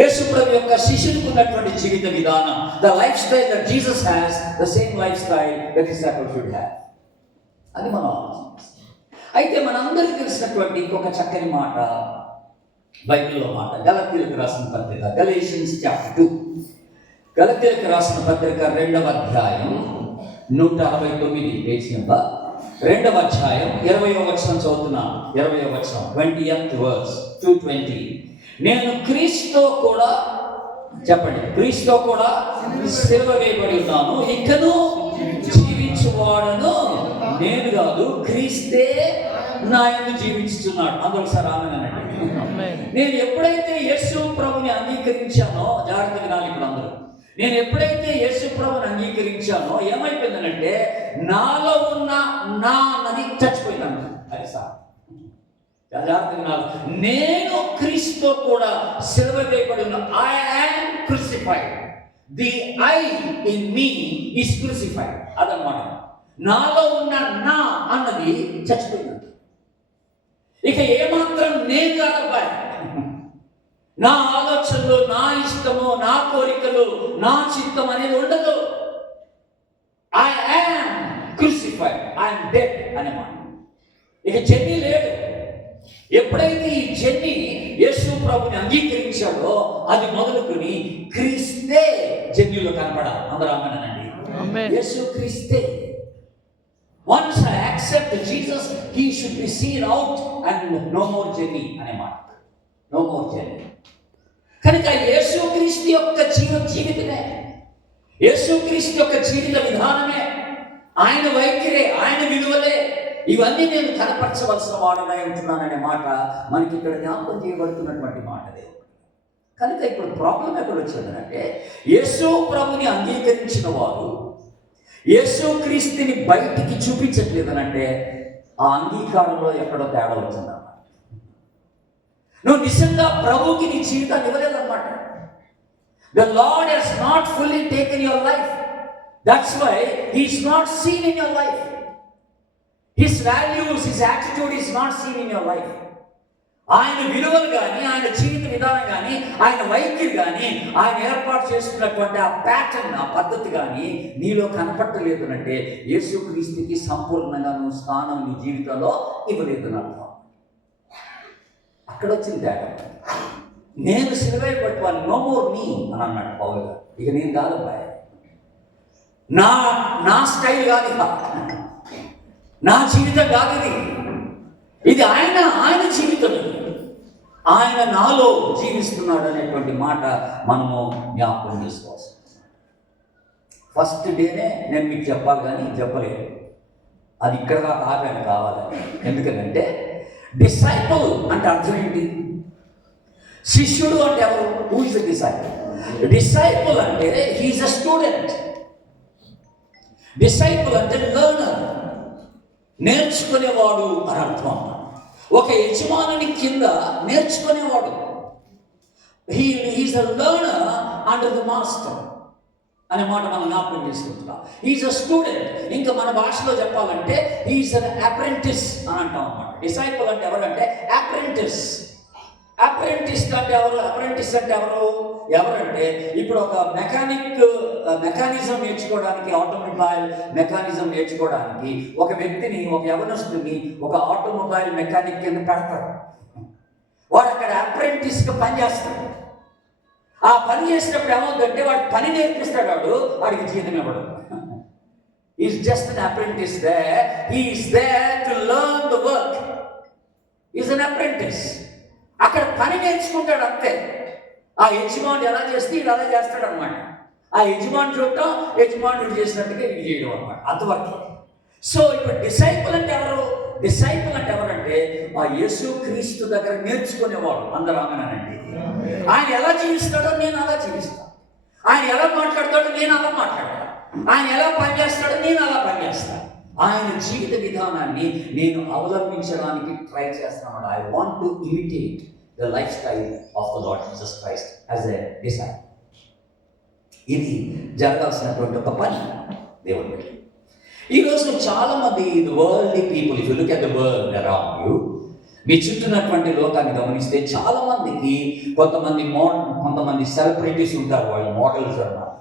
యేసు ప్రభు యొక్క శిష్యులకు ఉన్నటువంటి జీవిత విధానం, the life style that Jesus has, the same life style that disciple should have. అది మనం ఆలోచించాలి. అయితే మనందరికీ తెలిసినటువంటి ఇంకొక చక్కని మాట, బైబిల్లో మాట, గలతీయులకు రాసిన పత్రిక, గలేషియన్స్ చాప్టర్ 2, గలతీయులకు రాసిన పత్రిక 2వ అధ్యాయం 169 పేజ్ నెంబర్, 2వ అధ్యాయం 20వ వచనం చదువుతున్నాను. 20వ వచనం, 20th verse 220. నేను క్రీస్తుతో కూడా, చెప్పండి, క్రీస్తుతో కూడా సిలువ వేయబడి ఉన్నాను, ఇకను జీవించువాడను నేను కాదు, క్రీస్తే నా యందు జీవించుచున్నాడు. అందులో ఒకసారి ఆమేనండి. నేను ఎప్పుడైతే యేసు ప్రభుని అంగీకరించానో, జాగ్రత్తగా వినాలి ఇప్పుడు అందరూ, నేను ఎప్పుడైతే యేసు ప్రభుని అంగీకరించానో ఏమైపోయిందనంటే నాలో ఉన్న నా అన్నది చచ్చిపోయిందన్న. అది సార్ జాగ్రత్తగా వినాలి. నేను క్రీస్తుతో కూడా సిలువ వేయబడి ఉన్న, I am crucified, the I in me is crucified. అదన్నమాట. నాలో ఉన్న నా అన్నది చచ్చిపోయింది. ఇక ఏమాత్రం నేను కాదబ్బాయి, నా ఆలోచనలు, నా ఇష్టము, నా కోరికలు, నా చిత్తం అనేది ఉండదు. I am crucified, I'm dead అన్నమాట. ఇక జర్నీ లేదు. ఎప్పుడైతే ఈ జర్నీ యేసు ప్రభుని అంగీకరించాడో అది మొదలుకొని క్రీస్తే జర్నీలో కనపడాలి. అందరూ ఆమేనండి. యేసు క్రీస్తే. Once I accept Jesus, he should be seen out and no more journey అన్నమాట. No more journey. కనుక యేసుక్రీస్తు యొక్క జీవితమే, యేసుక్రీస్తు యొక్క జీవిత విధానమే, ఆయన వైఖరే, ఆయన విలువలే, ఇవన్నీ నేను కనపరచవలసిన వాడనై ఉంటున్నాననే మాట మనకి ఇక్కడ జ్ఞాపకం చేయబడుతున్నటువంటి మాటదే. కనుక ఇప్పుడు ప్రాబ్లం ఎక్కడ వచ్చిందంటే, యేసు ప్రభుని అంగీకరించిన వారు యేసుక్రీస్తుని బయటికి చూపించట్లేదనంటే ఆ అంగీకారంలో ఎక్కడో తేడా వచ్చిందన్నమాట. నువ్వు నిజంగా ప్రభుకి నీ జీవితాన్ని ఇవ్వలేదన్నమాట. The Lord has not fully taken your life. That's why he is not seen in your life. His values, his attitude is not seen in your life. ఆయన విలువలు కానీ, ఆయన జీవిత విధానం కానీ, ఆయన వైఖరి కానీ, ఆయన ఏర్పాటు చేసుకున్నటువంటి ఆ ప్యాటర్న్, ఆ పద్ధతి కానీ నీలో కనపట్టలేదు అంటే యేసుక్రీస్తుకి సంపూర్ణంగా నువ్వు స్థానం నీ జీవితంలో ఇవ్వలేదు అని అర్థం. అక్కడ వచ్చింది తేడా. నేను సిలువై పట్టుకోవాలి, నో మోర్ మీ అని అన్నాడు పౌలు గారు. ఇక నేను కాదు అబ్బాయి, నా స్టైల్ కాదు, నా జీవితం కాదు ఇది ఆయన జీవితం, ఆయన నాలో జీవిస్తున్నాడు అనేటువంటి మాట మనము జ్ఞాపకం చేసుకోవచ్చు. ఫస్ట్ డేనే నేను మీకు చెప్పాలి కానీ చెప్పలేదు, అది ఇక్కడ దాకా ఆపాను కావాలని. ఎందుకంటే డిసైపుల్ అంటే అర్థం ఏంటి? శిష్యుడు అంటే ఎవరు? Who is the disciple? Disciple అంటే హీఈస్ అ స్టూడెంట్. డిసైపుల్ అంటే లెర్నర్, నేర్చుకునేవాడు అని అర్థం. ఒక యజమానుని కింద నేర్చుకునేవాడు. He's a learner under the master అనే మాట మనం జ్ఞాపకం చేసుకుంటున్నాం. He's a student. ఇంకా మన భాషలో చెప్పాలంటే హీఈస్ అన్ అప్రెంటిస్ అని అంటాం అన్నమాట. డిసైపుల్ అంటే ఎవరంటే అప్రెంటిస్. అప్రెంటిస్ అంటే ఎవరు? అప్రెంటిస్ అంటే ఎవరంటే ఇప్పుడు ఒక మెకానిజం నేర్చుకోవడానికి, ఆటోమొబైల్ మెకానిజం నేర్చుకోవడానికి ఒక వ్యక్తిని, ఒక యవనస్తుని ఒక ఆటోమొబైల్ మెకానిక్ కింద పెడతారు. వాడు అక్కడ అప్రెంటిస్గా పనిచేస్తాడు. ఆ పని చేసినప్పుడు ఏమవుతుందంటే వాడు పని నేర్పిస్తాడు, వాడికి జీతం ఇవ్వడు. Is just an apprentice there. He is there to learn the work. Is an apprentice. అక్కడ పని నేర్చుకుంటాడు అంతే. ఆ యజమానుడు ఎలా చేస్తే ఇది అలా చేస్తాడు అనమాట. ఆ యజమాని చూడటం, యజమానుడు చేసినట్టుగా ఇది చేయడం అనమాట, అంతవరకు. సో ఇప్పుడు డిసైపుల్ అంటే ఎవరు? డిసైపుల్ అంటే ఎవరంటే ఆ యేసుక్రీస్తు దగ్గర నేర్చుకునేవాడు. అందరూ ఆమేనండి. ఆయన ఎలా జీవిస్తాడో నేను అలా జీవిస్తాను, ఆయన ఎలా మాట్లాడతాడో నేను అలా మాట్లాడతాను, ఆయన ఎలా పనిచేస్తాడో నేను అలా పనిచేస్తాను. ఆయన జీవిత విధానాన్ని నేను అవలంబించడానికి ట్రై చేస్తున్నాను. I want to imitate the life style of the Lord Jesus Christ as a disciple. ఇది జరగాల్సినటువంటి ఒక పని దేవుడికి. ఈరోజు చాలా మంది worldly people, if you look at the world around you, మీ చుట్టూన్నటువంటి లోకాన్ని గమనిస్తే చాలా మందికి కొంతమంది సెలబ్రిటీస్ ఉంటారు, వాళ్ళు మోడల్స్ అన్నారు.